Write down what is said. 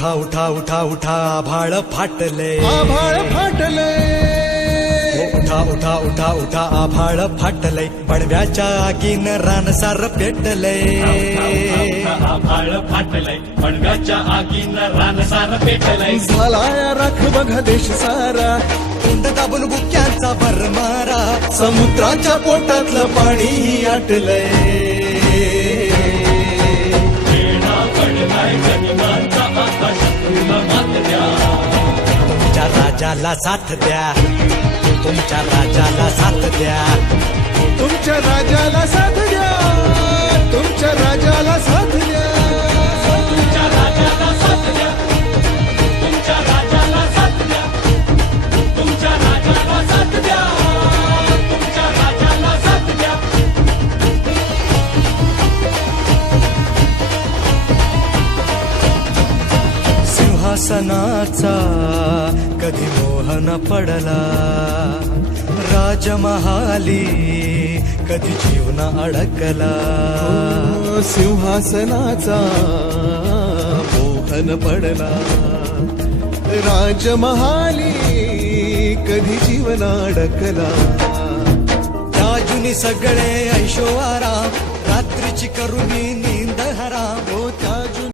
उठा उठा उठा उठा आभाळ फाटले उठा उठा उठा उठा आभाळ फाटले पडव्याच्या आगीन रानसार पेटले आभाळ फाटलंय पडव्याच्या आगीन रानसार पेटलंय झाला या राख बघा देश सारा कुंड दाबून बुक्यांचा भरमारा समुद्राच्या पोटातलं पाणी आटलंय वेळा पडलाय गनिमांचा आकाशातून मात द्या तुमच्या राजाला साथ द्या तुमच्या राजाला साथ द्या तुमच्या राजाला साथ द्या तुमच्या राजाला साथ द्या तुमच्या राजाला साथ द्या तुमच्या राजाला साथ द्या तुमच्या राजाला साथ द्या तुमच्या राजाला साथ द्या सिंहासनाचा कधी मोह न पडला राजमहाली कधी जीवन अडकला सिंहासनाचा मोहन पडला राजमहाली कधी जीवन अडकला त्या जुनी सगळे ऐशो आराम रात्रीची करुणी नींद हराम त्या